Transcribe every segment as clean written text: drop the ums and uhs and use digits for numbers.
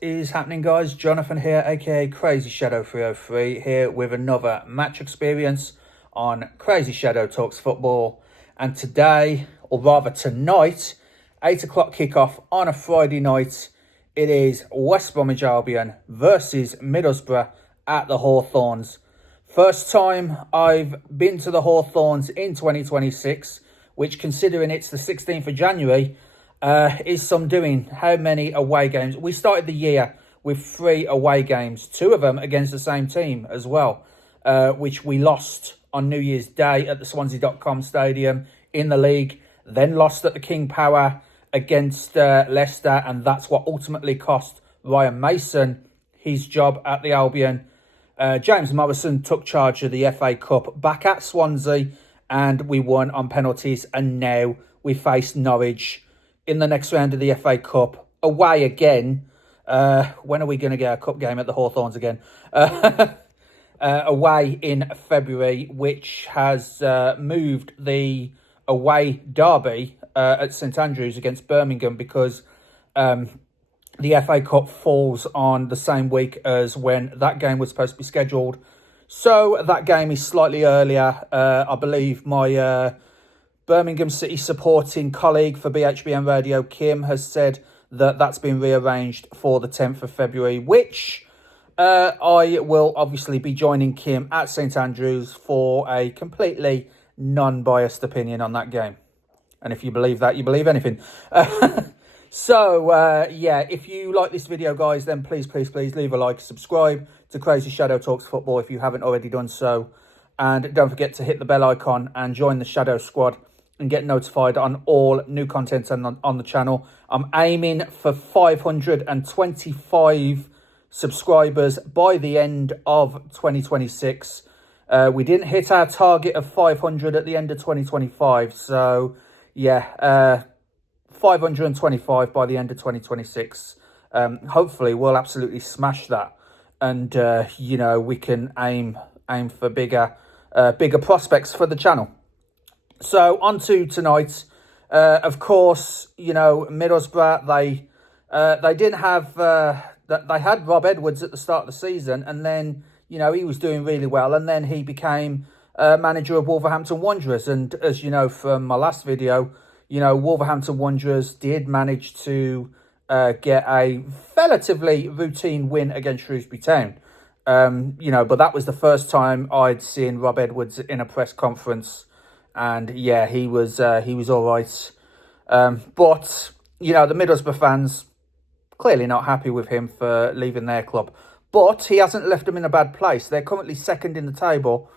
is happening, guys? Jonathan here, aka CrazyShadow 303, here with another match experience on CrazyShadow Talks Football. And today, or rather tonight, 8 o'clock kickoff on a Friday night, it is West Bromwich Albion versus Middlesbrough at the Hawthorns. First time I've been to the Hawthorns in 2026, which, considering it's the 16th of January, is some doing. How many away games? We started the year with 3 away games, 2 of them against the same team as well, which we lost on New Year's Day at the Swansea.com Stadium in the league, then lost at the King Power against Leicester, and that's what ultimately cost Ryan Mason his job at the Albion. James Morrison took charge of the FA Cup back at Swansea, and we won on penalties, and now we face Norwich in the next round of the FA Cup, away again. When are we going to get a cup game at the Hawthorns again? Away in February, which has moved the away derby at St Andrews against Birmingham, because the FA Cup falls on the same week as when that game was supposed to be scheduled. So that game is slightly earlier. I believe my Birmingham City supporting colleague for BHBN Radio, Kim, has said that that's been rearranged for the 10th of February, which I will obviously be joining Kim at St Andrews for a completely non-biased opinion on that game. And if you believe that, you believe anything. So, yeah, if you like this video, guys, then please leave a like, subscribe to CrazyShadow Talks Football if you haven't already done so. And don't forget to hit the bell icon and join the Shadow Squad and get notified on all new content on the channel. I'm aiming for 525 subscribers by the end of 2026. We didn't hit our target of 500 at the end of 2025. So, yeah, 525 by the end of 2026. Hopefully, we'll absolutely smash that. And, you know, we can aim for bigger prospects for the channel. So, on to tonight. Of course, you know, Middlesbrough, they didn't have... they had Rob Edwards at the start of the season, and then, you know, he was doing really well, and then he became manager of Wolverhampton Wanderers. And as you know from my last video, you know, Wolverhampton Wanderers did manage to get a relatively routine win against Shrewsbury Town. You know, but that was the first time I'd seen Rob Edwards in a press conference. And yeah, he was all right. But, you know, the Middlesbrough fans clearly not happy with him for leaving their club. But he hasn't left them in a bad place. They're currently second in the table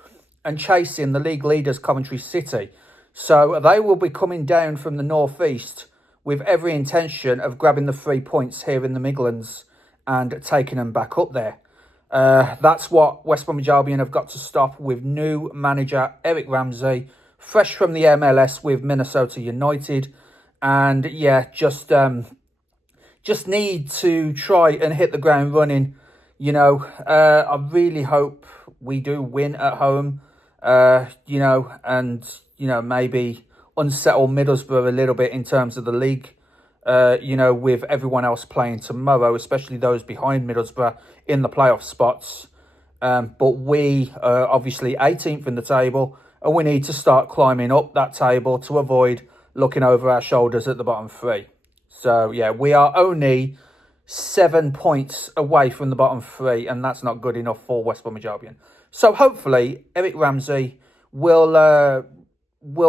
and chasing the league leaders, Coventry City. So they will be coming down from the northeast with every intention of grabbing the 3 points here in the Midlands and taking them back up there. That's what West Bromwich Albion have got to stop with new manager Eric Ramsey, fresh from the MLS with Minnesota United. And yeah, just need to try and hit the ground running. You know, I really hope we do win at home, you know, and, you know, maybe unsettle Middlesbrough a little bit in terms of the league, you know, with everyone else playing tomorrow, especially those behind Middlesbrough in the playoff spots. But we are obviously 18th in the table, and we need to start climbing up that table to avoid looking over our shoulders at the bottom 3. So, yeah, we are only 7 points away from the bottom 3, and that's not good enough for West Bromwich Albion. So, hopefully, Eric Ramsey will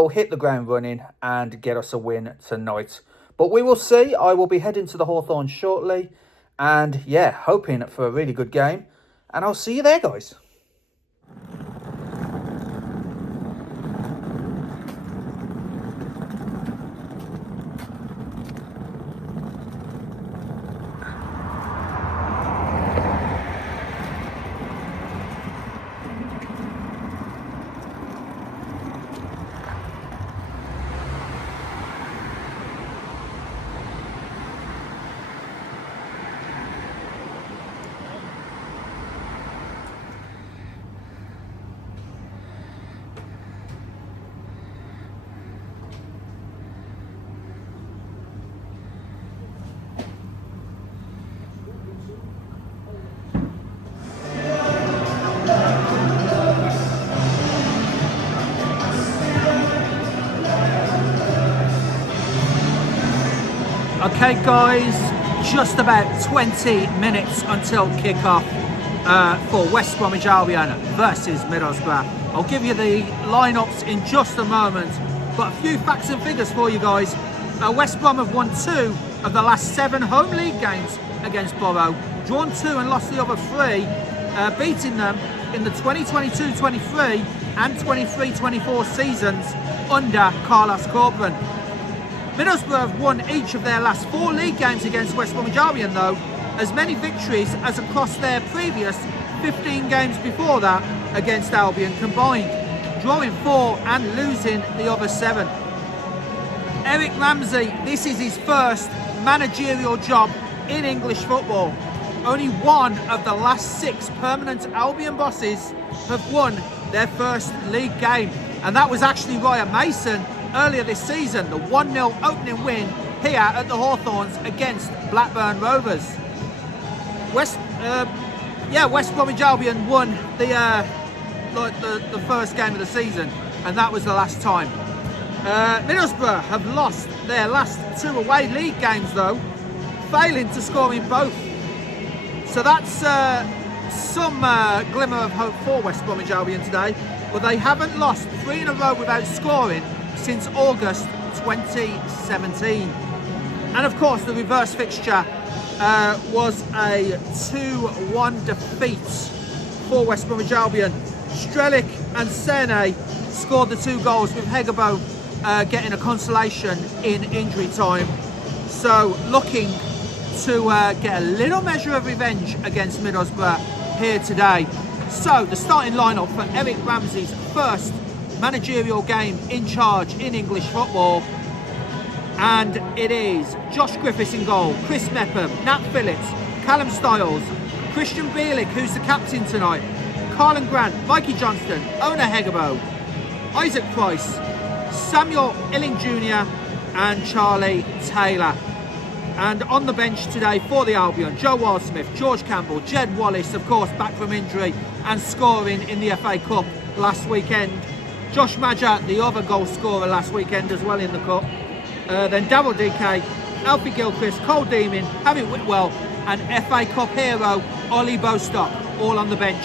hit the ground running and get us a win tonight. But we will see. I will be heading to the Hawthorns shortly. And, yeah, hoping for a really good game. And I'll see you there, guys. Okay guys, just about 20 minutes until kickoff for West Bromwich Albion versus Middlesbrough. I'll give you the lineups in just a moment, but a few facts and figures for you guys. West Brom have won 2 of the last 7 home league games against Borough, drawn 2 and lost the other 3, beating them in the 2022-23 and 23-24 seasons under Carlos Corcoran. Middlesbrough have won each of their last 4 league games against West Bromwich Albion though, as many victories as across their previous 15 games before that against Albion combined, drawing 4 and losing the other 7. Eric Ramsey, this is his first managerial job in English football. Only 1 of the last 6 permanent Albion bosses have won their first league game, and that was actually Ryan Mason earlier this season, the 1-0 opening win here at the Hawthorns against Blackburn Rovers. West Bromwich Albion won the first game of the season, and that was the last time. Middlesbrough have lost their last 2 away league games though, failing to score in both. So that's some glimmer of hope for West Bromwich Albion today, but they haven't lost 3 in a row without scoring since August 2017. And of course the reverse fixture was a 2-1 defeat for West Bromwich Albion. Strelic and Sene scored the 2 goals, with Hegebo getting a consolation in injury time. So looking to get a little measure of revenge against Middlesbrough here today. So the starting lineup for Eric Ramsey's first managerial game in charge in English football, and it is Josh Griffiths in goal, Chris Mepham, Nat Phillips, Callum Stiles, Christian Bielik, who's the captain tonight, Carlin Grant, Mikey Johnston, Ona Hegebo, Isaac Price, Samuel Illing Jr. and Charlie Taylor. And on the bench today for the Albion, Joe Wildsmith, George Campbell, Jed Wallace, of course back from injury and scoring in the FA Cup last weekend, Josh Madger, the other goal scorer last weekend as well in the Cup, then Daryl DK, Alfie Gilchrist, Cole Deemin, Harry Whitwell and FA Cup hero Ollie Bostock, all on the bench.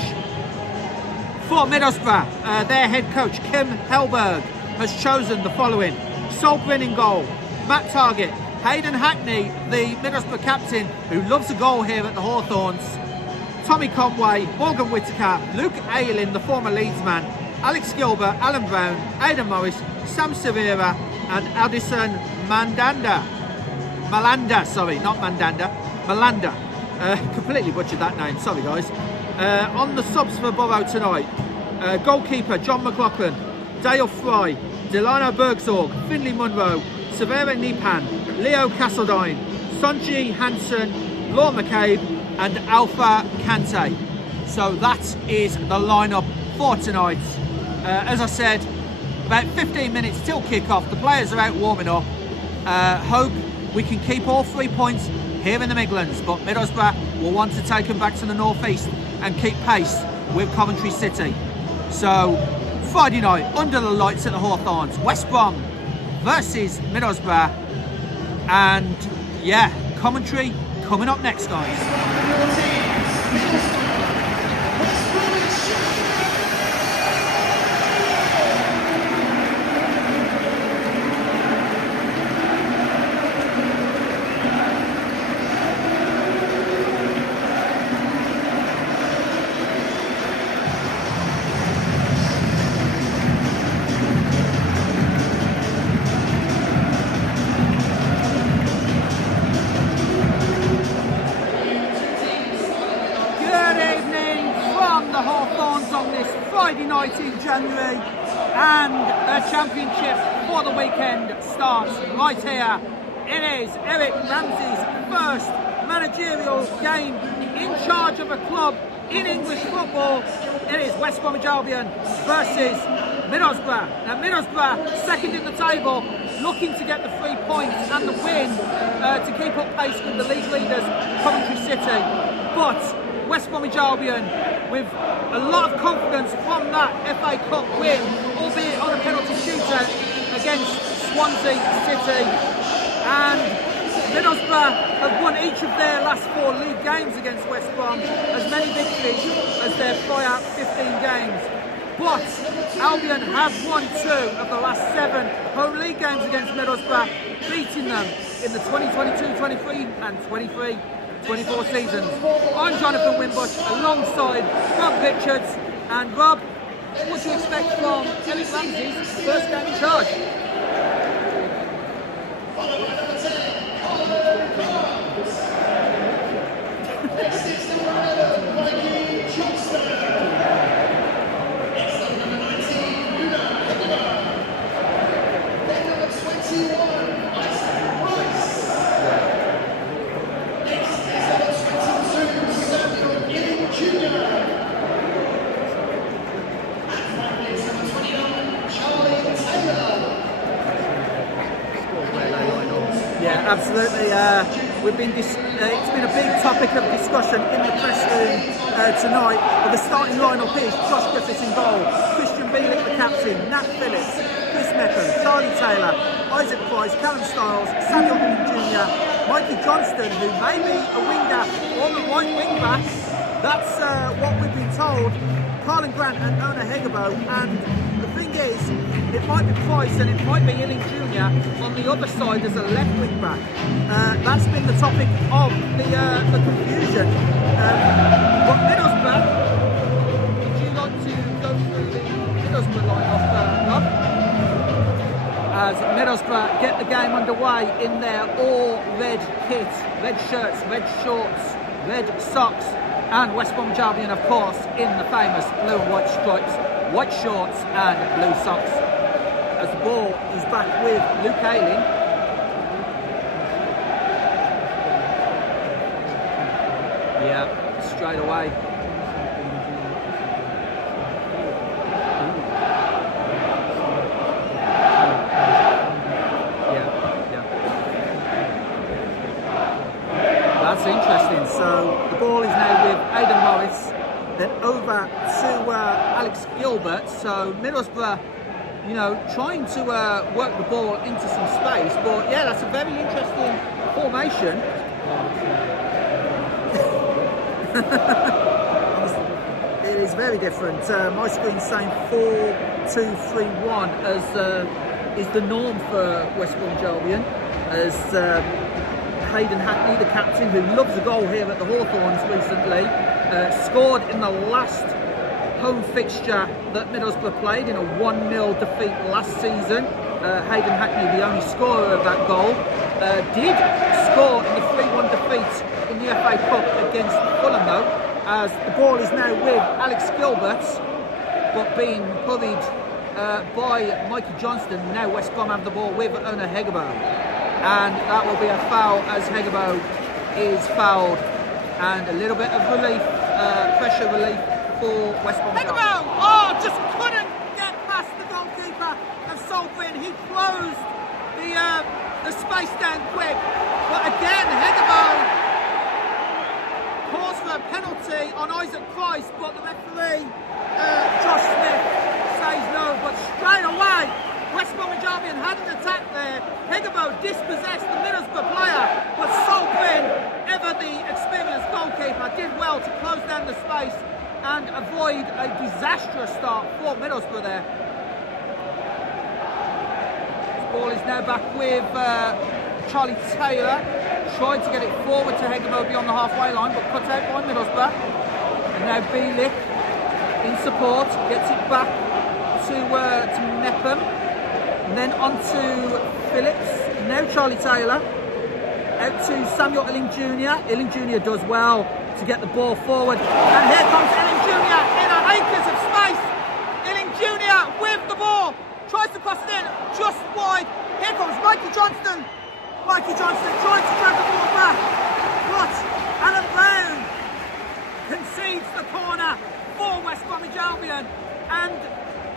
For Middlesbrough, their head coach Kim Hellberg has chosen the following: Sol Bryn in goal, Matt Targett, Hayden Hackney, the Middlesbrough captain who loves a goal here at the Hawthorns, Tommy Conway, Morgan Whittaker, Luke Ayling, the former Leeds man, Alex Gilbert, Alan Brown, Aidan Morris, Sam Severa and Addison Malanda. Completely butchered that name, sorry guys. On the subs for Borough tonight, goalkeeper John McLaughlin, Dale Fry, Delano Burgzorg, Finley Munro, Severa Nipan, Leo Castledine, Sonji Hansen, Law McCabe and Alpha Kante. So that is the lineup for tonight. As I said, about 15 minutes till kick-off. The players are out warming up. Hope we can keep all 3 points here in the Midlands, but Middlesbrough will want to take them back to the northeast and keep pace with Coventry City. So Friday night, under the lights at the Hawthorns, West Brom versus Middlesbrough, and yeah, commentary coming up next, guys. Friday night in January, and the championship for the weekend starts right here. It is Eric Ramsey's first managerial game in charge of a club in English football. It is West Bromwich Albion versus Middlesbrough. Now Middlesbrough, second in the table, looking to get the 3 points and the win to keep up pace with the league leaders, Coventry City. But West Bromwich Albion, with a lot of confidence from that FA Cup win, albeit on a penalty shootout against Swansea City. And Middlesbrough have won each of their last 4 league games against West Brom, as many victories as their prior 15 games. But Albion have won 2 of the last 7 home league games against Middlesbrough, beating them in the 2022-23 and 23-24 seasons. I'm Jonathan Wimbush alongside Rob Richards. And Rob, what do you expect from Ellis Ramsey's first game in charge? Absolutely. It's been a big topic of discussion in the press room tonight. But the starting lineup is Josh Griffiths in goal, Christian Bielik the captain, Nat Phillips, Chris Meckham, Charlie Taylor, Isaac Price, Callum Stiles, Samuel Jr., Mikey Johnston, who may be a winger or the right wing back. That's what we've been told. Carlin Grant and Ona Hegabo, and the thing is, it might be Price and it might be Illing Jr. on the other side as a left wing back. That's been the topic of the confusion. But Middlesbrough, would you like to go through the Middlesbrough line-up, Rob? As Middlesbrough get the game underway in their all-red kit, red shirts, red shorts, red socks, and West Bromwich Albion, of course, in the famous blue and white stripes, white shorts and blue socks. As the ball is back with Luke Ayling. Yeah, straight away. That's interesting. So the ball is now with Aidan Morris, then over to Alex Gilbert. So Middlesbrough, you know, trying to work the ball into some space. But yeah, that's a very interesting formation. It is very different. My screen's saying 4-2-3-1 as is the norm for West Bromwich Albion, as Hayden Hackney, the captain, who loves a goal here at the Hawthorns recently, scored in the last home fixture that Middlesbrough played in a 1-0 defeat last season. Hayden Hackney, the only scorer of that goal, did score in the 3-1 defeat in the FA Cup against Fulham though, as the ball is now with Alex Gilbert, but being hurried by Mikey Johnston. Now West Brom have the ball with Ona Hegabo, and that will be a foul as Hegabo is fouled, and a little bit of relief, pressure relief for West Brom. Hegabo! Oh, just couldn't get past the goalkeeper of Salford. He closed the space down quick, but again Hegabo calls for a penalty on Isaac Price, but the referee, Josh Smith, says no. But straight away, West Bromwich Albion had an attack there. Hegabo dispossessed the Middlesbrough player, but Solbrin, ever the experienced goalkeeper, did well to close down the space and avoid a disastrous start for Middlesbrough there. This ball is now back with Charlie Taylor. Tried to get it forward to Hegabo beyond the halfway line, but cut out by Middlesbrough. And now Bielik in support, gets it back to Mepham. And then on to Phillips. Now Charlie Taylor. Out to Samuel Illing Jr. Illing Jr. does well to get the ball forward. And here comes Illing Jr. in an acres of space. Illing Jr. with the ball. Tries to cross it in just wide. Here comes Mikey Johnston. Mikey Johnston trying to drag the ball back. But Alan Brown concedes the corner for West Bromwich Albion. And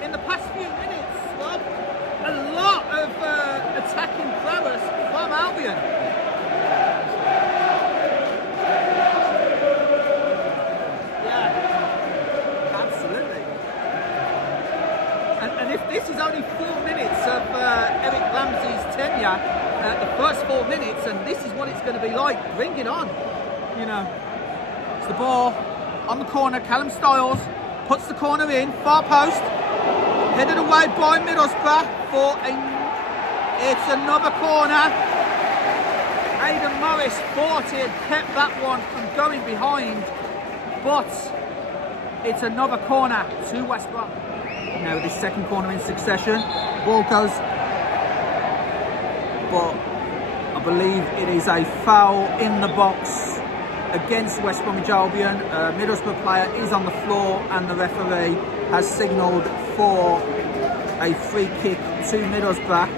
in the past few minutes, Rob, a lot of attacking prowess from Albion. Yeah, absolutely. And if this is only 4 minutes of Eric Ramsey's tenure, the first 4 minutes, and this is what it's going to be like. Bring it on. You know, it's the ball on the corner. Callum Styles puts the corner in, far post, headed away by Middlesbrough for it's another corner. Aidan Morris thought he had kept that one from going behind, but it's another corner to West Brom. Now this second corner in succession, ball goes, but I believe it is a foul in the box against West Bromwich Albion. Middlesbrough player is on the floor and the referee has signalled for a free kick to Middlesbrough.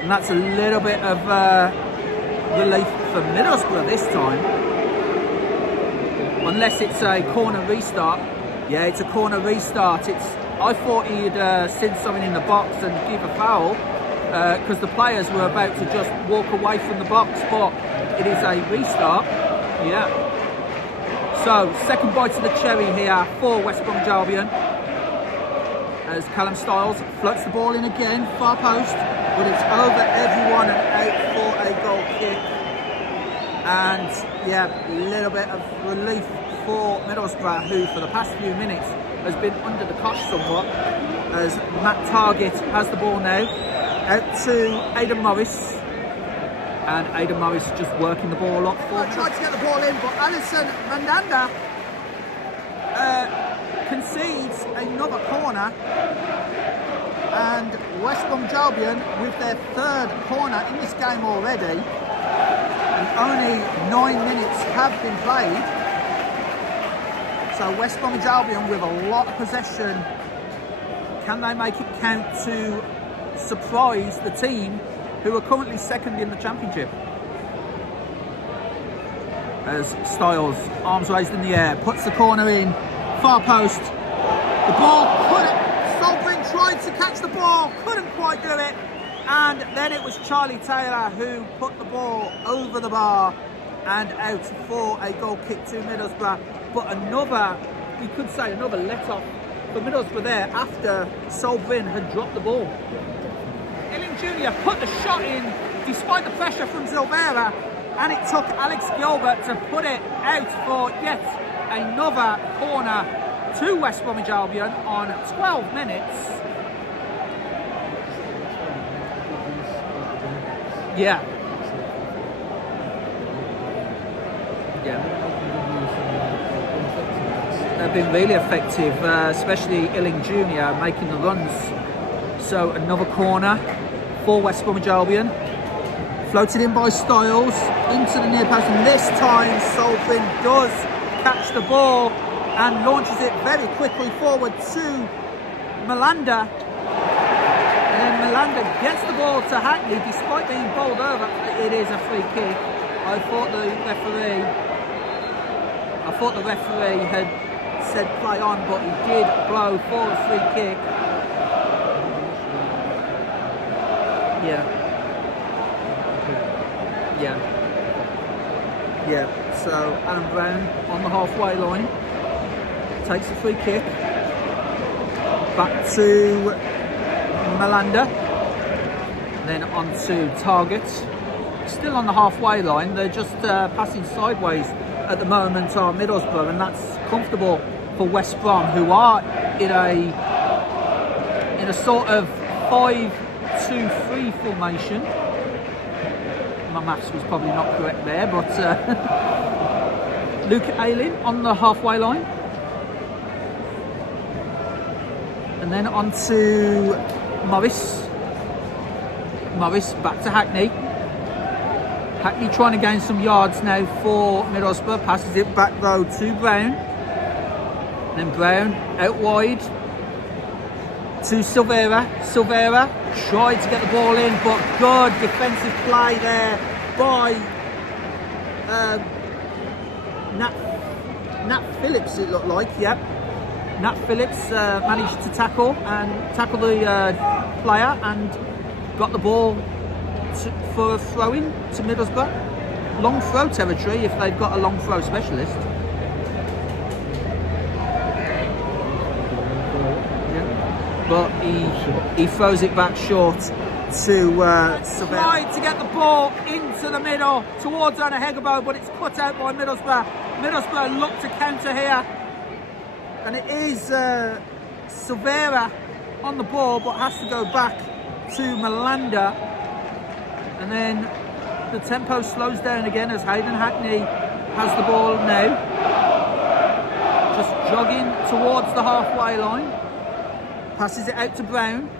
And that's a little bit of relief for Middlesbrough this time. Unless it's a corner restart. Yeah, it's a corner restart. I thought he'd seen something in the box and give a foul because the players were about to just walk away from the box, but it is a restart. Yeah. So, second bite of the cherry here for West Bromwich Albion. As Callum Styles floats the ball in again, far post, but it's over everyone and out for a goal kick. And yeah, a little bit of relief for Middlesbrough, who for the past few minutes has been under the cosh somewhat, as Matt Target has the ball now, out to Aidan Morris. And Aidan Morris just working the ball up for him. Tried to get the ball in, but Alison Mandanda concedes another corner. And West Bromwich Albion with their third corner in this game already. And only 9 minutes have been played. So West Bromwich Albion with a lot of possession. Can they make it count to surprise the team who are currently second in the Championship? As Styles, arms raised in the air, puts the corner in, far post. The ball couldn't, Solbring tried to catch the ball, couldn't quite do it. And then it was Charlie Taylor who put the ball over the bar and out for a goal kick to Middlesbrough. But another, we could say another let-off for Middlesbrough there after Solbring had dropped the ball. Illing Jr. put the shot in despite the pressure from Silvera, and it took Alex Gilbert to put it out for yet another corner to West Bromwich Albion on 12 minutes. Yeah. They've been really effective, especially Illing Jr. making the runs. So another corner for West Bromwich Albion. Floated in by Styles into the near post, and this time Solbring does catch the ball and launches it very quickly forward to Malanda. And then Malanda gets the ball to Hackney despite being bowled over. It is a free kick. I thought the referee had said play on, but he did blow for a free kick. Yeah, so Alan Brown on the halfway line takes a free kick back to Malanda, then on to Target, still on the halfway line. They're just passing sideways at the moment are Middlesbrough, and that's comfortable for West Brom, who are in a sort of 5-2-3 formation. My maths was probably not correct there, but Luke Ayling on the halfway line. And then on to Morris. Morris back to Hackney. Hackney trying to gain some yards now for Middlesbrough. Passes it back though to Brown. And then Brown out wide to Silvera. Silvera tried to get the ball in, but good defensive play there by Nat Phillips, it looked like. Yep. Nat Phillips managed to tackle the player and got the ball for a throw-in to Middlesbrough. Long throw territory if they've got a long throw specialist. But he throws it back short to Seville. Tried to get the ball into the middle towards Hegebo, but it's cut out by Middlesbrough. Middlesbrough look to counter here, and it is Silvera on the ball, but has to go back to Malanda, and then the tempo slows down again as Hayden Hackney has the ball now, just jogging towards the halfway line, passes it out to Brown.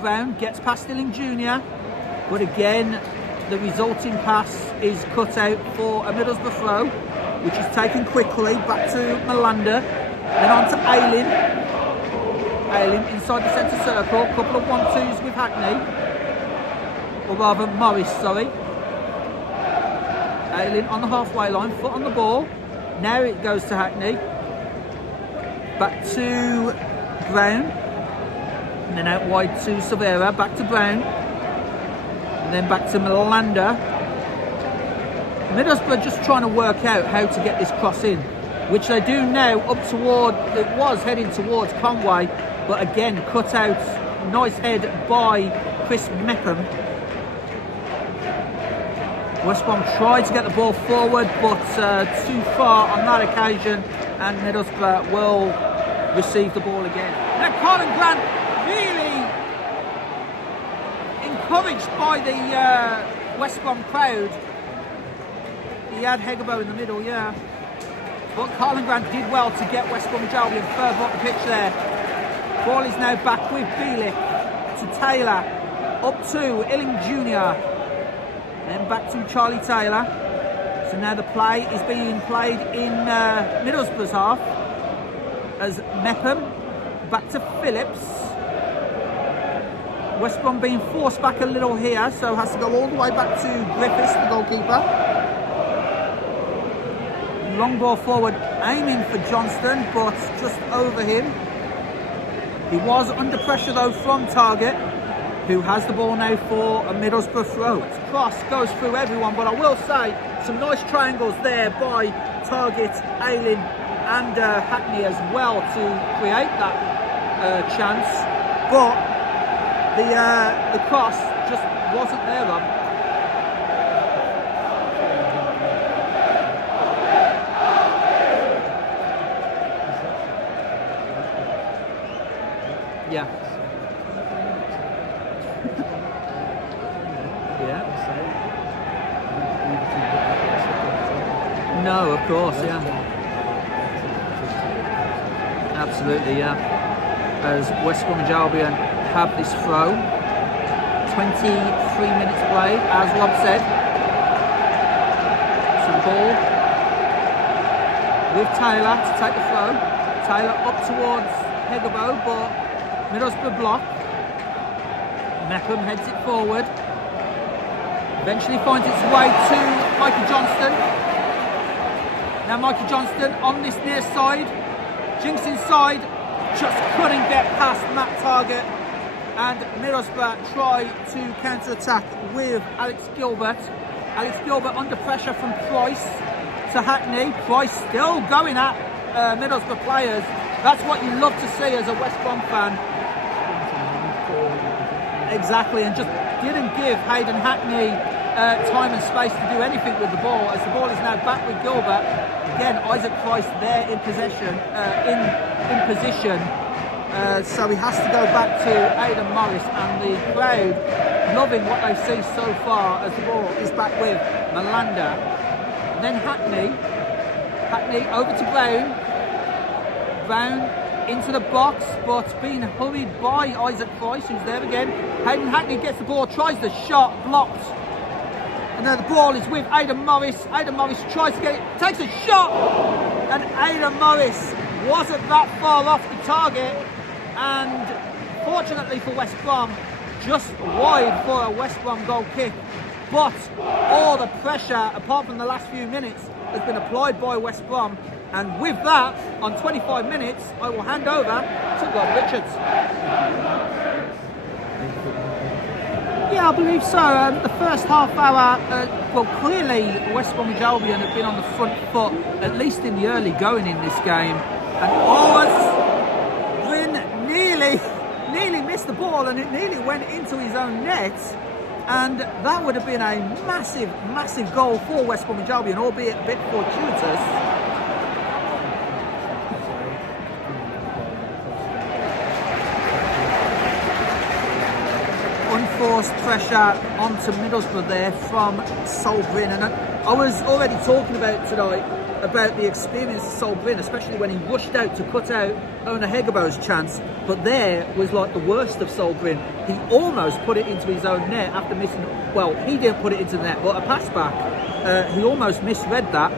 Brown gets past Stilling Jr., but again the resulting pass is cut out for a Middlesbrough throw, which is taken quickly back to Malanda, then on to Aylin. Aylin inside the centre circle, a couple of 1-2s with Hackney, or rather Morris, sorry. Aylin on the halfway line, foot on the ball. Now it goes to Hackney, back to Brown, and then out wide to Silvera, back to Brown, and then back to Malanda. Middlesbrough just trying to work out how to get this cross in, which they do now up toward, it was heading towards Conway, but again cut out, nice head by Chris Meckham. West Brom tried to get the ball forward, but too far on that occasion, and Middlesbrough will receive the ball again. Now Colin Grant really encouraged by the West Brom crowd. He had Hegebo in the middle, yeah. But Colin Grant did well to get West Bromwich Albion further up the pitch there. Ball is now back with Bielik to Taylor, up to Illing Jr., then back to Charlie Taylor. So now the play is being played in Middlesbrough's half as Meckham back to Phillips. West Brom being forced back a little here, so has to go all the way back to Griffiths, the goalkeeper. Long ball forward, aiming for Johnston, but just over him. He was under pressure though from Target, who has the ball now for a Middlesbrough throw. Cross goes through everyone, but I will say some nice triangles there by Target, Aylin and Hackney as well to create that chance. But the cross just wasn't there, Rob. Yeah. Yeah. No, of course, yeah. Absolutely, yeah. As West Bromwich Albion have this throw. 23 minutes played, as Rob said. So the ball with Taylor to take the throw. Taylor up towards Hegebo, but Middlesbrough block. Meckham heads it forward. Eventually finds its way to Mikey Johnston. Now Mikey Johnston on this near side. Jinks inside. Just couldn't get past Matt Target. And Middlesbrough try to counter-attack with Alex Gilbert. Alex Gilbert under pressure from Price to Hackney. Price still going at Middlesbrough players. That's what you love to see as a West Brom fan. Exactly, and just didn't give Hayden Hackney time and space to do anything with the ball, as the ball is now back with Gilbert. Again, Isaac Price there in possession, in position. So he has to go back to Aidan Morris, and the crowd loving what they see so far as the ball is back with Malanda. And then Hackney over to Brown. Brown into the box, but being hurried by Isaac Price, who's there again. Hayden Hackney gets the ball, tries the shot, blocked. And then the ball is with Aidan Morris. Aidan Morris tries to get it, takes a shot, and Aidan Morris wasn't that far off the target. And fortunately for West Brom, just wide for a West Brom goal kick. But all the pressure, apart from the last few minutes, has been applied by West Brom. And with that, on 25 minutes, I will hand over to Rob Richards. Yeah, I believe so. The first half hour, well, clearly West Bromwich Albion have been on the front foot, at least in the early going in this game. And Bryn nearly missed the ball and it nearly went into his own net, and that would have been a massive, massive goal for West Bromwich Albion, albeit a bit fortuitous. Unforced pressure onto Middlesbrough there from Sol Bryn, and I was already talking about tonight about the experience of Sol Bryn, especially when he rushed out to cut out Ona Hegebo's chance, but there was like the worst of Sol Bryn. He almost put it into his own net after missing, well, he didn't put it into the net, but a pass back, he almost misread that.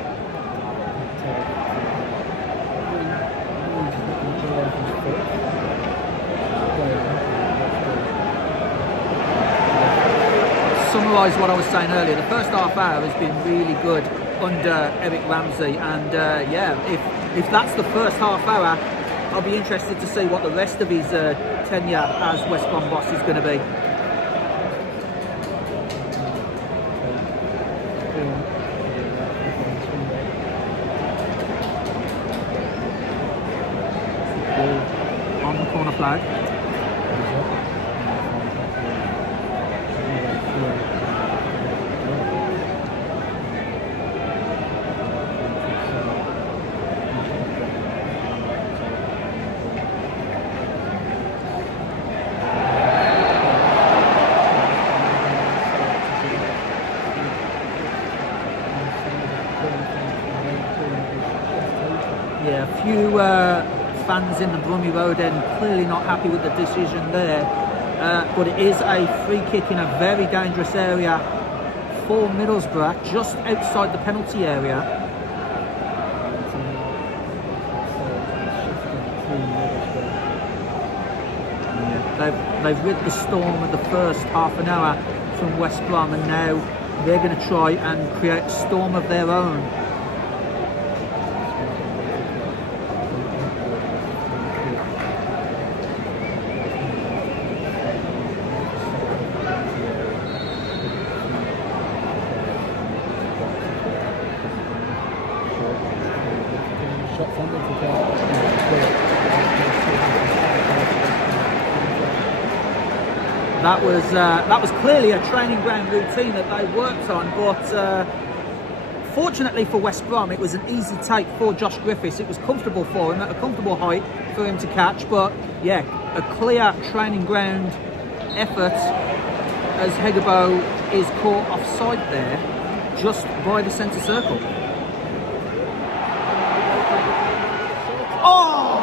Summarise what I was saying earlier, the first half hour has been really good under Eric Ramsey, and yeah, if that's the first half hour, I'll be interested to see what the rest of his tenure as West Brom boss is going to be. On the corner flag. Yeah, a few fans in the Brummy Road end clearly not happy with the decision there, but it is a free kick in a very dangerous area for Middlesbrough, just outside the penalty area. They've rid the Storm of the first half an hour from West Brom, and now they're going to try and create a storm of their own. That was clearly a training ground routine that they worked on, but fortunately for West Brom, it was an easy take for Josh Griffiths. It was comfortable for him, at a comfortable height for him to catch, but yeah, a clear training ground effort as Hegebo is caught offside there, just by the centre circle. Oh!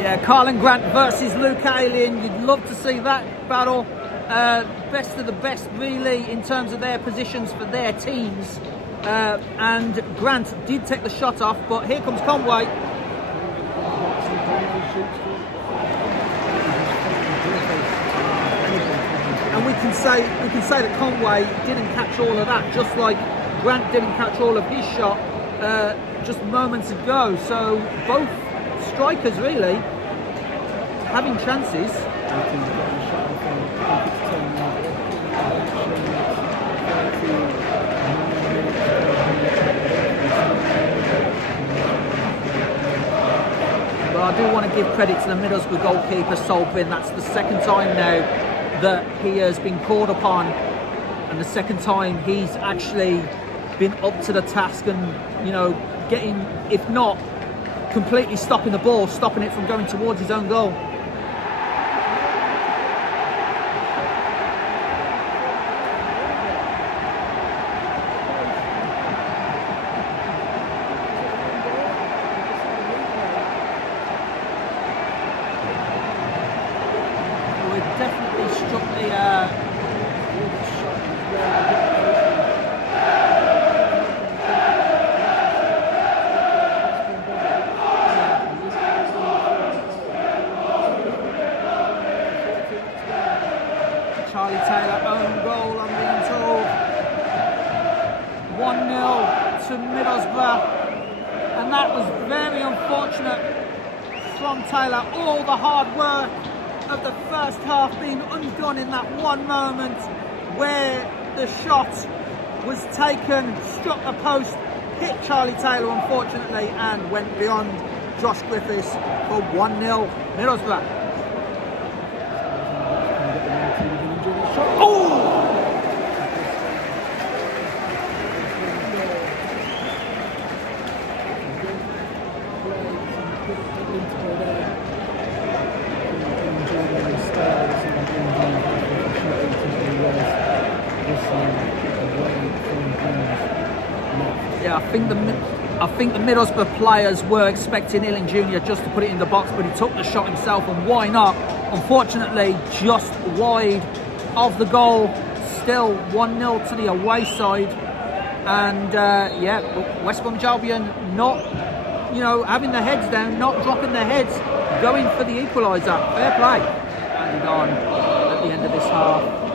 Yeah, Carlin Grant versus Luke Ayling. You'd love to see that battle. Best of the best, really, in terms of their positions for their teams. And Grant did take the shot off, but here comes Conway. And we can say that Conway didn't catch all of that, just like Grant didn't catch all of his shot just moments ago. So both strikers really having chances. But I do want to give credit to the Middlesbrough goalkeeper, Sol Bryn. That's the second time now that he has been called upon, and the second time he's actually been up to the task and, you know, getting, if not completely stopping the ball, stopping it from going towards his own goal. We've definitely struck the Charlie Taylor own goal, I'm being told. 1-0 to Middlesbrough, and that was very unfortunate from Taylor. All the hard work of the first half being undone in that one moment where the shot was taken, struck the post, hit Charlie Taylor unfortunately, and went beyond Josh Griffiths for 1-0 Middlesbrough. Oh! Yeah, I think the Middlesbrough players were expecting Illing Jr. just to put it in the box, but he took the shot himself, and why not? Unfortunately, just wide of the goal. Still 1-0 to the away side, and yeah, West Bromwich Albion not, having their heads down, not dropping their heads, going for the equaliser. Fair play. Added on at the end of this half.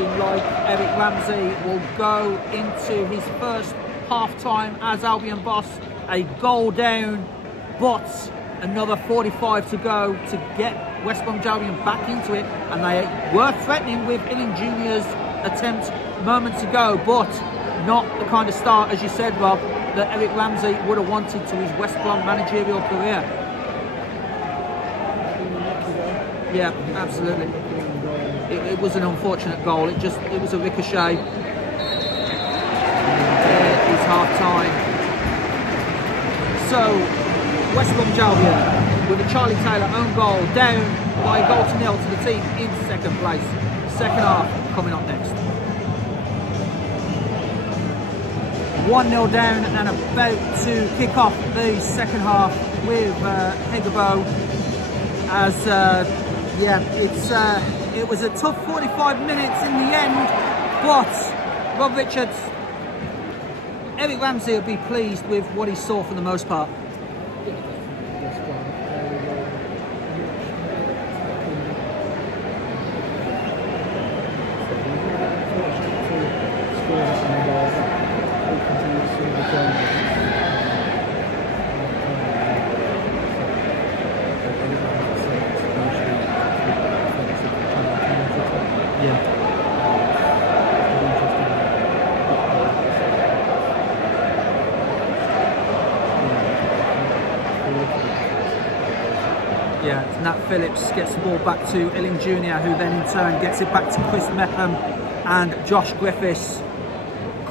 Like Eric Ramsey will go into his first half-time as Albion boss, a goal down, but another 45 to go to get West Bromwich Albion back into it, and they were threatening with Illing Jr.'s attempt moments ago, but not the kind of start, as you said, Rob, that Eric Ramsey would have wanted to his West Brom managerial career. Yeah, absolutely. It was an unfortunate goal. It was a ricochet. There is half time. So West Bromwich Albion with a Charlie Taylor own goal, down by a goal to nil to the team in second place. Second half coming up next. 1-0 down and about to kick off the second half with Hegabo as it was a tough 45 minutes in the end, but Rob Richards, Eric Ramsey will be pleased with what he saw for the most part. Yeah, Nat Phillips gets the ball back to Illing Jr., who then in turn gets it back to Chris Mepham, and Josh Griffiths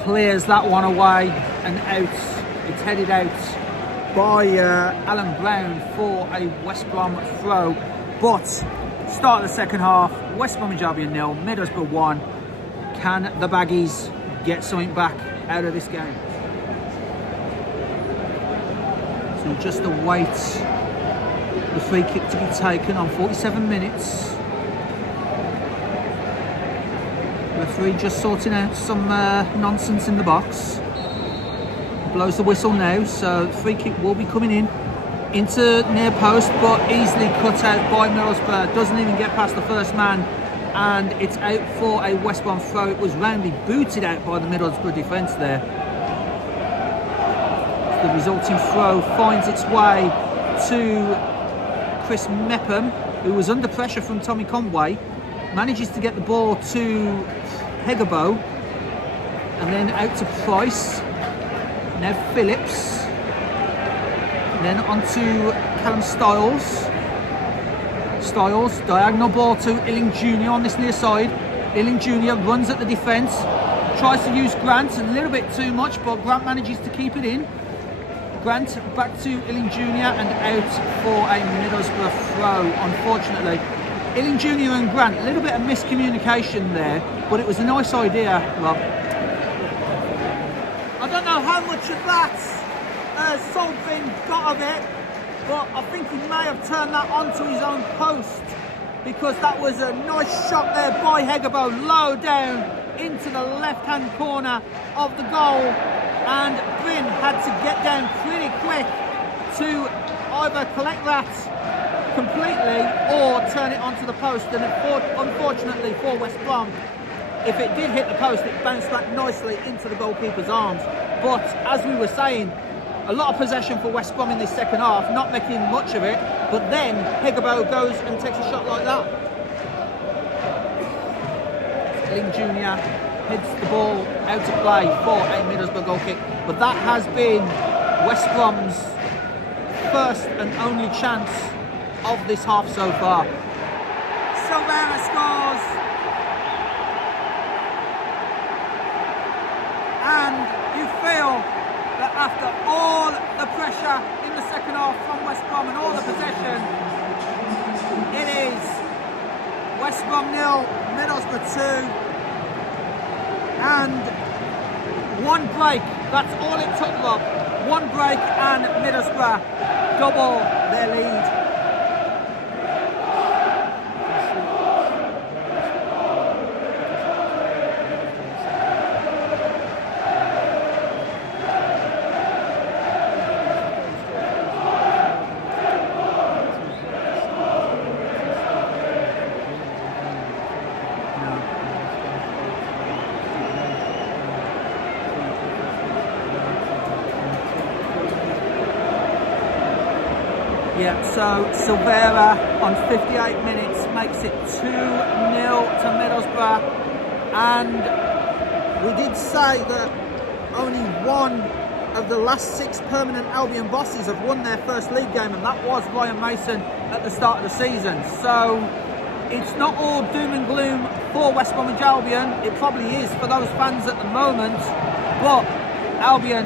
clears that one away and out. It's headed out by Alan Brown for a West Brom throw. But start of the second half, West Bromwich Albion 0, Middlesbrough 1. Can the Baggies get something back out of this game? So just await the free kick to be taken on 47 minutes. Referee just sorting out some nonsense in the box. Blows the whistle now, so the free kick will be coming in into near post, but easily cut out by Middlesbrough. Doesn't even get past the first man, and it's out for a West Brom throw. It was roundly booted out by the Middlesbrough defence there. The resulting throw finds its way to Chris Mepham, who was under pressure from Tommy Conway, manages to get the ball to Hegabo, and then out to Price, now Phillips, and then on to Callum Styles, diagonal ball to Illing Jr. on this near side. Illing Jr. runs at the defence, tries to use Grant a little bit too much, but Grant manages to keep it in. Grant back to Illing Jr. and out for a Middlesbrough throw, unfortunately. Illing Jr. and Grant, a little bit of miscommunication there, but it was a nice idea, Rob. I don't know how much of that Solvin got of it, but I think he may have turned that onto his own post, because that was a nice shot there by Hegabo, low down into the left-hand corner of the goal, and Bryn had to get down pretty quick to either collect that completely or turn it onto the post. And unfortunately for West Brom, if it did hit the post, it bounced back nicely into the goalkeeper's arms. But as we were saying, a lot of possession for West Brom in this second half, not making much of it. But then Higabo goes and takes a shot like that. Ling Jr. heads the ball out to play for a Middlesbrough goal kick. But that has been West Brom's first and only chance of this half so far. Silvera scores. And you feel that after all the pressure in the second half from West Brom and all the possession, it is West Brom 0, Middlesbrough 2. And one break, that's all it took, Rob. One break and Middlesbrough double their lead. Yeah, so Silvera on 58 minutes makes it 2-0 to Middlesbrough, and we did say that only one of the last 6 permanent Albion bosses have won their first league game, and that was Ryan Mason at the start of the season. So it's not all doom and gloom for West Bromwich Albion. It probably is for those fans at the moment, but Albion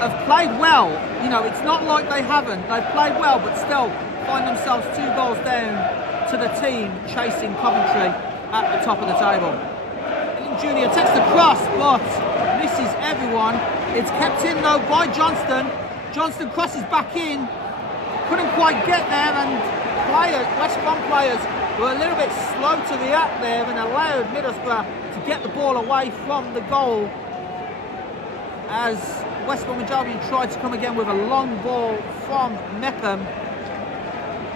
have played well. You know, it's not like they haven't. They've played well, but still find themselves 2 goals down to the team chasing Coventry at the top of the table. Junior takes the cross, but misses everyone. It's kept in though by Johnston. Johnston crosses back in. Couldn't quite get there, and West Brom players were a little bit slow to react there and allowed Middlesbrough to get the ball away from the goal as West Bromwich Albion tried to come again with a long ball from Meckham,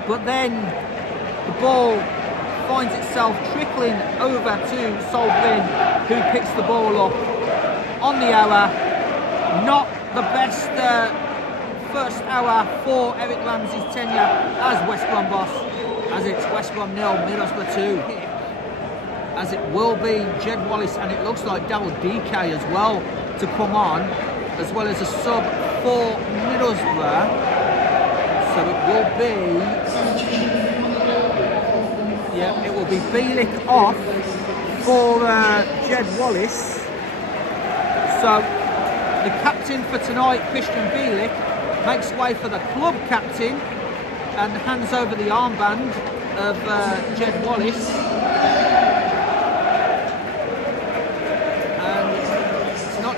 but then the ball finds itself trickling over to Solbrin, who picks the ball up on the hour. Not the best first hour for Eric Ramsey's tenure as West Brom boss, as it's West Brom 0, Middlesbrough 2. As it will be Jed Wallace, and it looks like Daryl DK as well to come on, as well as a sub for Middlesbrough. So it will be Bielik off for Jed Wallace. So the captain for tonight, Christian Bielik, makes way for the club captain and hands over the armband of Jed Wallace.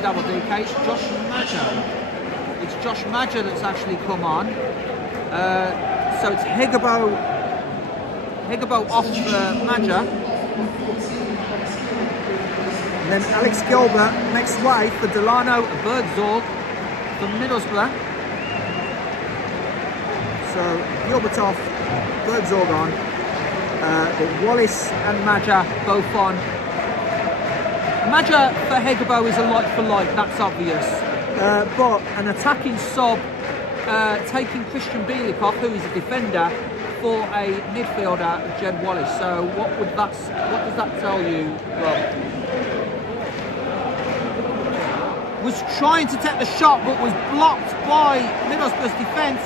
Double DK, it's Josh Madger. It's Josh Madger that's actually come on. So it's Higabo off for Madger. And then Alex Gilbert makes way for Delano Burgzorg from Middlesbrough. So Gilbert off, Burgzorg on. But Wallace and Madger both on. Madger for Higabo is a like for like, that's obvious. But an attacking sub taking Christian Bielik off, who is a defender, for a midfielder, Jed Wallace. So what does that tell you, Rob? Was trying to take the shot, but was blocked by Middlesbrough's defence.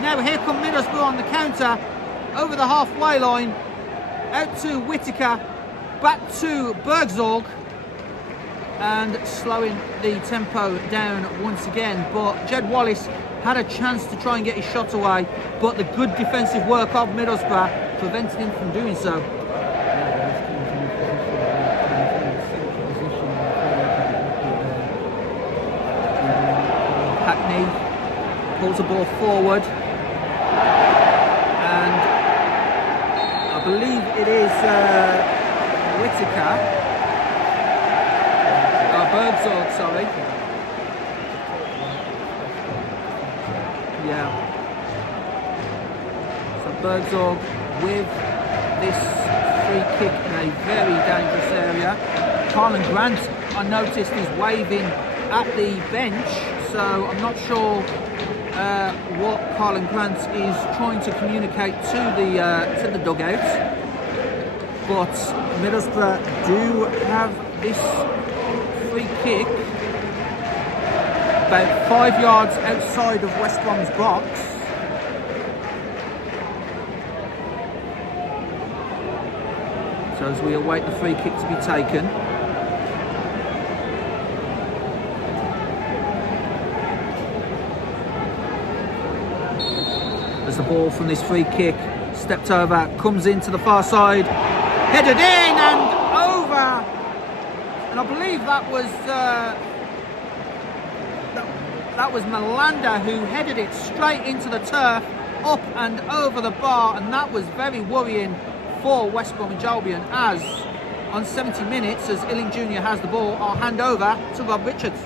Now here come Middlesbrough on the counter, over the halfway line, out to Whittaker, back to Burgzorg, and slowing the tempo down once again. But Jed Wallace had a chance to try and get his shot away, but the good defensive work of Middlesbrough prevented him from doing so. Hackney pulls the ball forward, and I believe it is Whittaker. Burgzorg, sorry. Yeah. Burgzorg with this free kick in a very dangerous area. Carlin Grant, I noticed, is waving at the bench, so I'm not sure what Carlin Grant is trying to communicate to the dugout. But Middlesbrough do have this free kick about 5 yards outside of West Brom's box. So as we await the free kick to be taken. As the ball from this free kick stepped over, comes into the far side, headed in and over. And I believe that was Malanda who headed it straight into the turf, up and over the bar, and that was very worrying for West Bromwich Albion, as on 70 minutes, as Illing Jr. has the ball, I'll hand over to Rob Richards.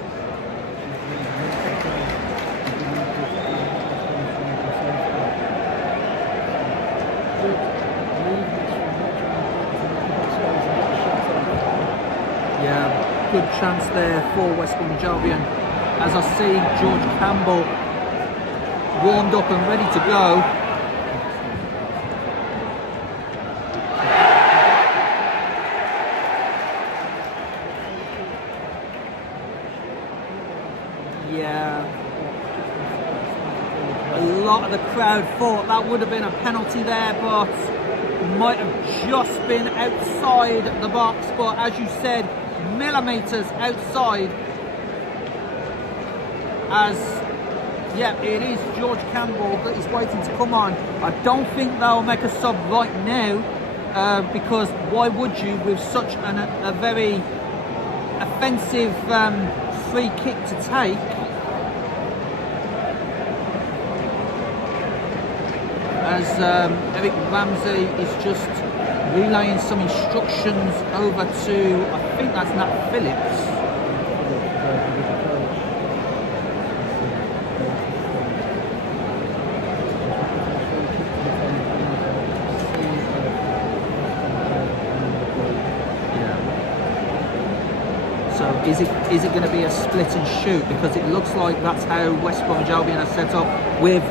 Yeah, good chance there for West Bromwich Albion, as I see George Campbell warmed up and ready to go. Yeah, a lot of the crowd thought that would have been a penalty there, but might have just been outside the box. But as you said, millimetres outside, as yeah, it is George Campbell that is waiting to come on. I don't think they'll make a sub right now, because why would you, with such a very offensive free kick to take? As Eric Ramsey is just relaying some instructions over to, I think that's Nat Phillips. So is it going to be a split and shoot? Because it looks like that's how West Bromwich Albion are set up, with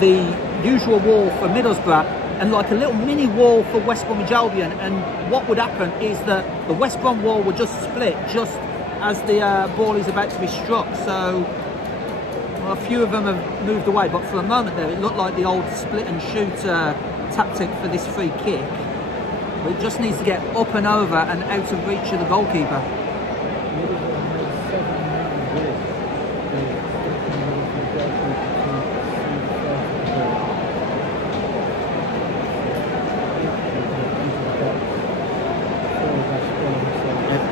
the usual wall for Middlesbrough and like a little mini wall for West Bromwich Albion. And what would happen is that the West Brom wall would just split just as the ball is about to be struck. So well, a few of them have moved away, but for a moment there it looked like the old split and shoot tactic for this free kick. But it just needs to get up and over and out of reach of the goalkeeper.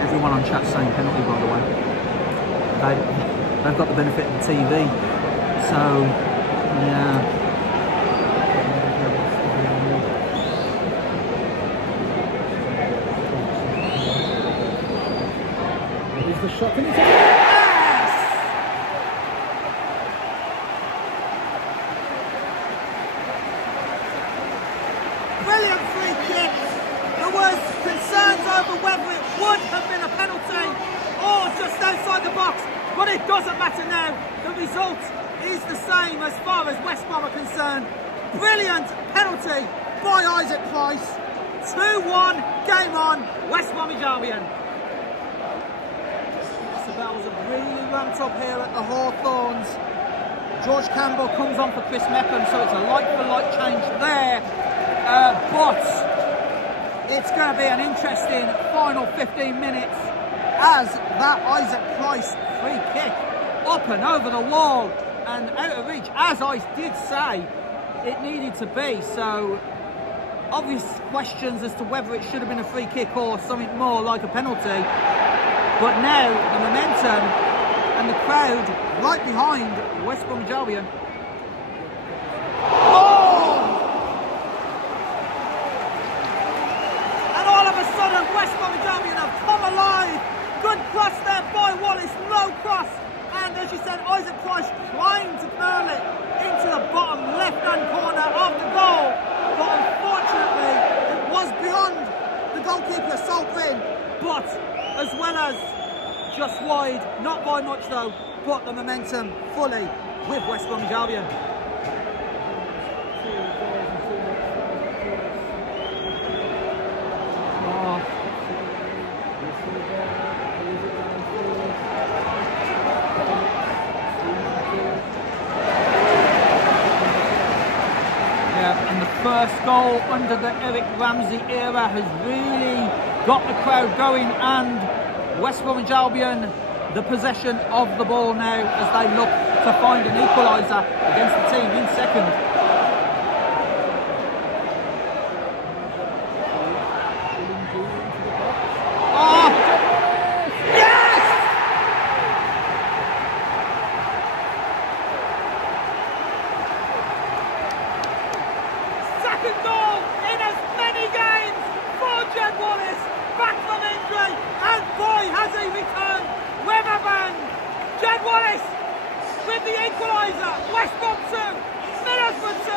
Everyone on chat saying penalty, by the way. They've got the benefit of the TV, so yeah. Is the shot? Can you take it? Yes! Brilliant free kick. There was concerns over whether it would have been a penalty or just outside the box, but it doesn't matter now. The result is the same as far as West Brom are concerned. Brilliant penalty by Isaac Price. 2-1, game on, West Bromwich Albion. The bells have really ramped up here at the Hawthorns. George Campbell comes on for Chris Meckham, so it's a like-for-like change there. But it's going to be an interesting final 15 minutes, as that Isaac Price free kick up and over the wall and out of reach, as I did say it needed to be. So obvious questions as to whether it should have been a free kick or something more like a penalty. But now the momentum and the crowd right behind West Bromwich Albion. Oh! And all of a sudden West Bromwich Albion have come alive. Good cross there by Wallace, low cross. And as you said, Isaac Price trying to curl it into the bottom left-hand corner of the goal. goalkeeper Sol Bryn, but as well as just wide, not by much though, but the momentum fully with West Bromwich Albion. And the first goal under the Eric Ramsey era has really got the crowd going, and West Bromwich Albion the possession of the ball now as they look to find an equaliser against the team in second. With the equaliser, West Brom 2, Middlesbrough 2.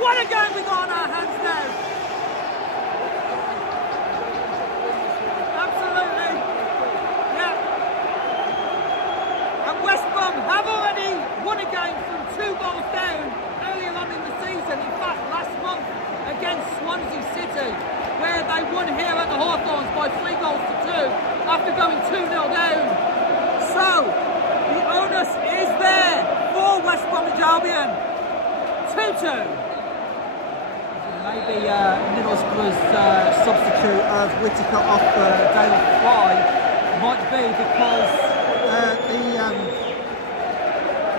What a game we got on our hands now. Absolutely. Yeah. And West Brom have already won a game from 2 goals down earlier on in the season. In fact, last month against Swansea City, where they won here at the Hawthorns by 3 goals to 2 after going 2-0 down. So, the onus is there for West Bromwich Albion. 2-2. Maybe Middlesbrough's substitute of Whittaker off Dale Fry might be because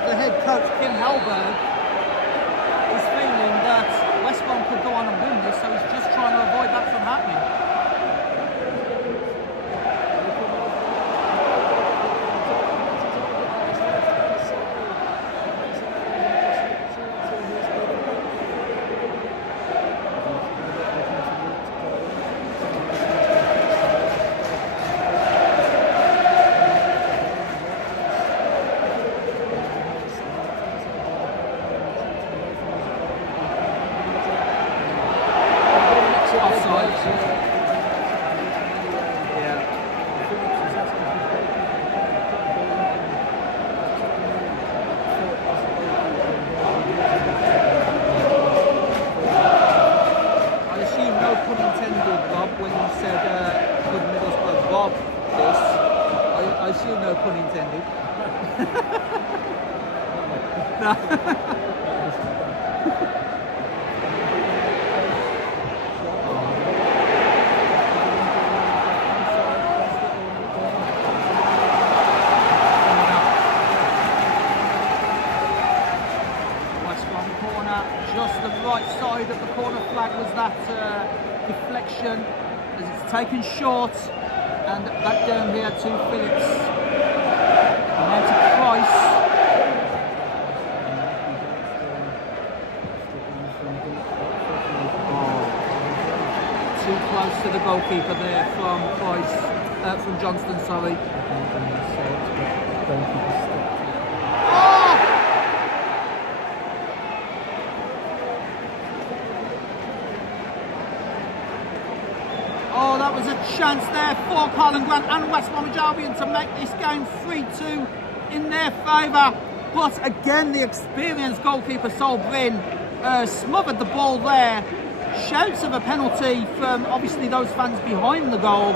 the head coach Kim Hellberg is feeling that West Brom could go on and win this, so he's just trying to avoid that from happening. Deflection as it's taken short, and back down here to Phillips and now to Price. Too close to the goalkeeper there from Price, from Johnston, sorry. That was a chance there for Colin Grant and West Bromwich Albion to make this game 3-2 in their favour. But again, the experienced goalkeeper Sol Bryn smothered the ball there. Shouts of a penalty from obviously those fans behind the goal,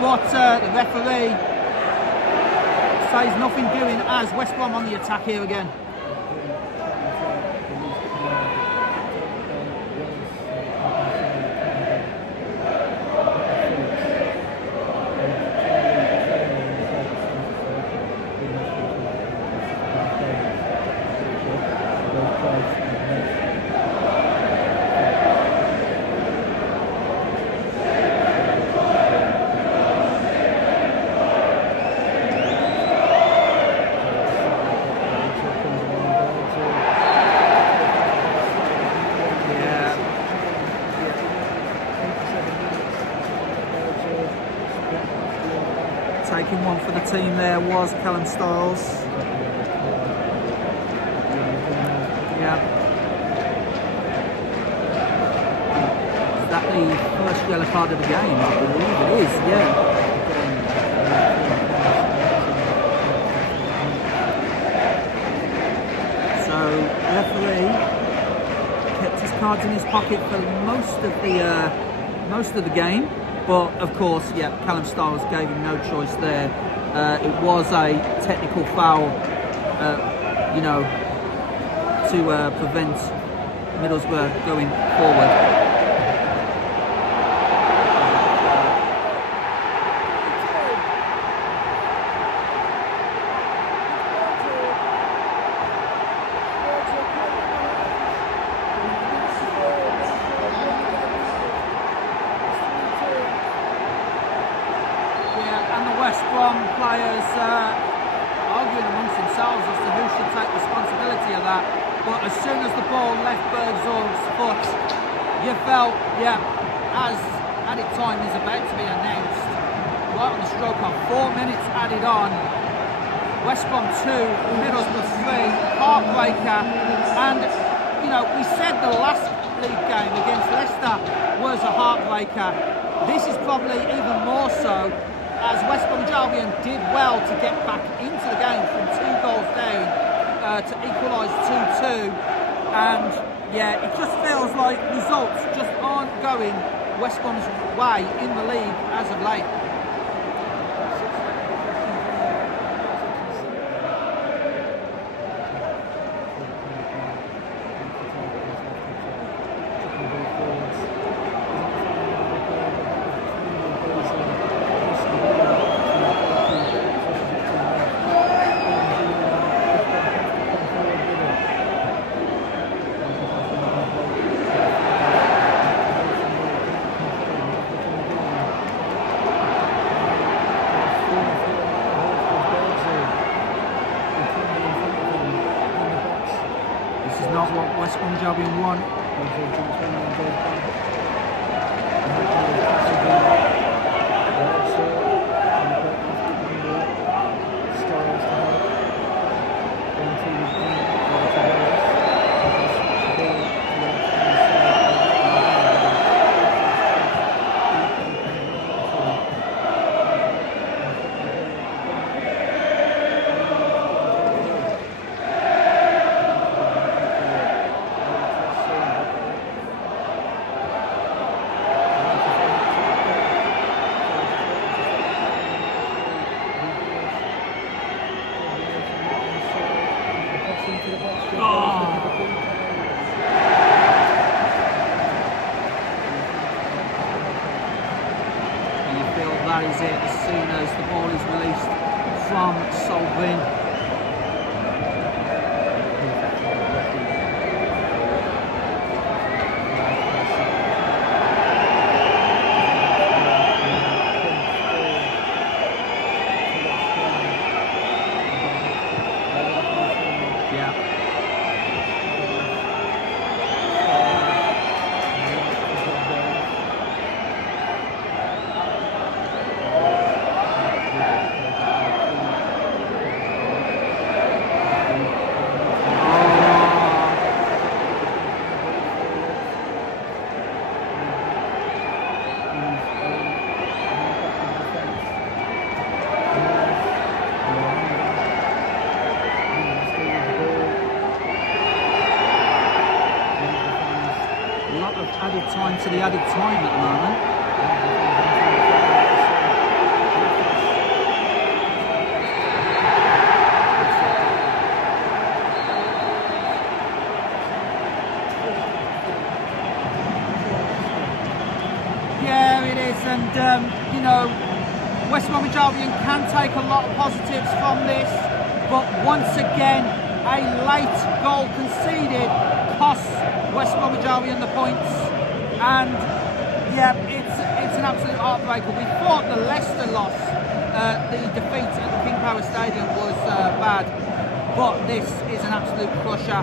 but the referee says nothing doing as West Brom on the attack here again. Taking one for the team there was Callum Stiles. Yeah. That the first yellow card of the game, I believe it is, yeah. So, referee kept his cards in his pocket for most of the game, but of course, yeah, Callum Styles gave him no choice there. It was a technical foul, you know, to prevent Middlesbrough going forward. West Brom players arguing amongst themselves as to who should take responsibility of that. But as soon as the ball left Burgzorg's foot, you felt, yeah, as added time is about to be announced, right on the stroke of 4 minutes added on, West Brom 2, Middlesbrough 3, heartbreaker. And, you know, we said the last league game against Leicester was a heartbreaker. This is probably even more so, as West Bromwich Albion did well to get back into the game from 2 goals down to equalise 2-2. And yeah, it just feels like results just aren't going West Brom's way in the league as of late. Not what West Bromwich Albion want. That is it as soon as the ball is released from Solvin. Added time to the added time at the moment. Yeah, it is, and you know, West Bromwich Albion can take a lot of positives from this, but once again, a late goal conceded costs West Bromwich Albion the points. And yeah, it's an absolute heartbreaker. We thought the Leicester loss, the defeat at the King Power Stadium was bad, but this is an absolute crusher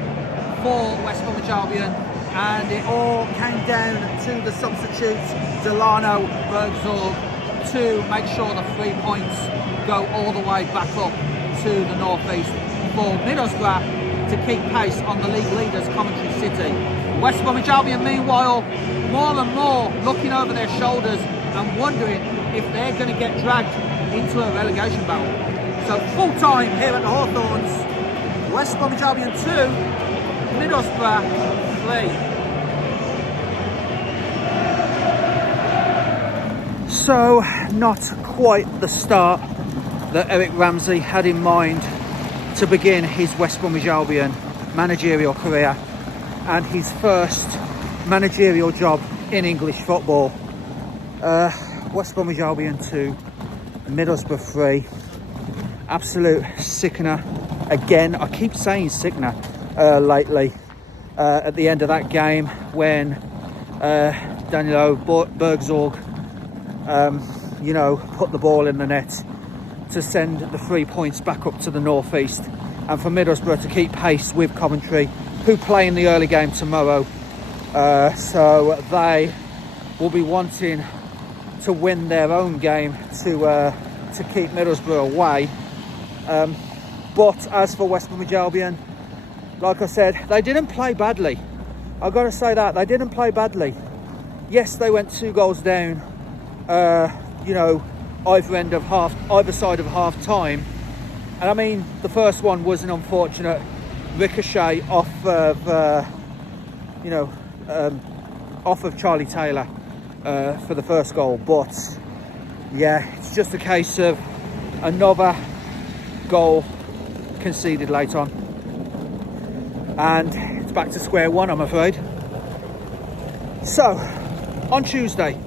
for West Bromwich Albion, and it all came down to the substitutes, Delano, Burgzorg, to make sure the 3 points go all the way back up to the northeast for Middlesbrough. to keep pace on the league leaders, Coventry City. West Bromwich Albion, meanwhile, more and more looking over their shoulders and wondering if they're going to get dragged into a relegation battle. So full time here at the Hawthorns, West Bromwich Albion 2, Middlesbrough 3. So not quite the start that Eric Ramsey had in mind to begin his West Bromwich Albion managerial career and his first managerial job in English football. West Bromwich Albion 2, Middlesbrough 3. Absolute sickener. Again, I keep saying sickener lately. At the end of that game when Burgzorg put the ball in the net to send the 3 points back up to the northeast, and for Middlesbrough to keep pace with Coventry, who play in the early game tomorrow. So they will be wanting to win their own game to keep Middlesbrough away. But as for West Bromwich Albion, like I said, they didn't play badly. I've got to say that they didn't play badly. Yes, they went 2 goals down. Either side of half time, and I mean the first one was an unfortunate ricochet off of Charlie Taylor for the first goal, but yeah, it's just a case of another goal conceded late on, and it's back to square one, I'm afraid. So on Tuesday,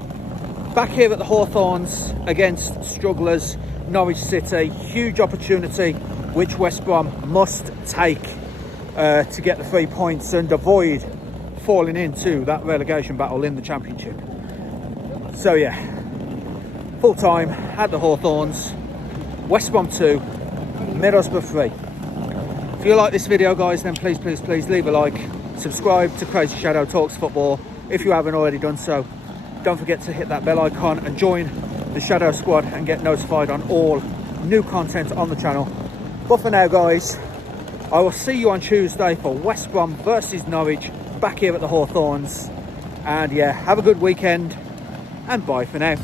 back here at the Hawthorns against strugglers Norwich City. Huge opportunity which West Brom must take to get the 3 points and avoid falling into that relegation battle in the Championship. So yeah, full time at the Hawthorns, West Brom 2, Middlesbrough 3. If you like this video, guys, then please leave a like, subscribe to CrazyShadow Talks Football if you haven't already done so. Don't forget to hit that bell icon and join the Shadow Squad and get notified on all new content on the channel. But for now, guys, I will see you on Tuesday for West Brom versus Norwich back here at the Hawthorns. And yeah, have a good weekend and bye for now.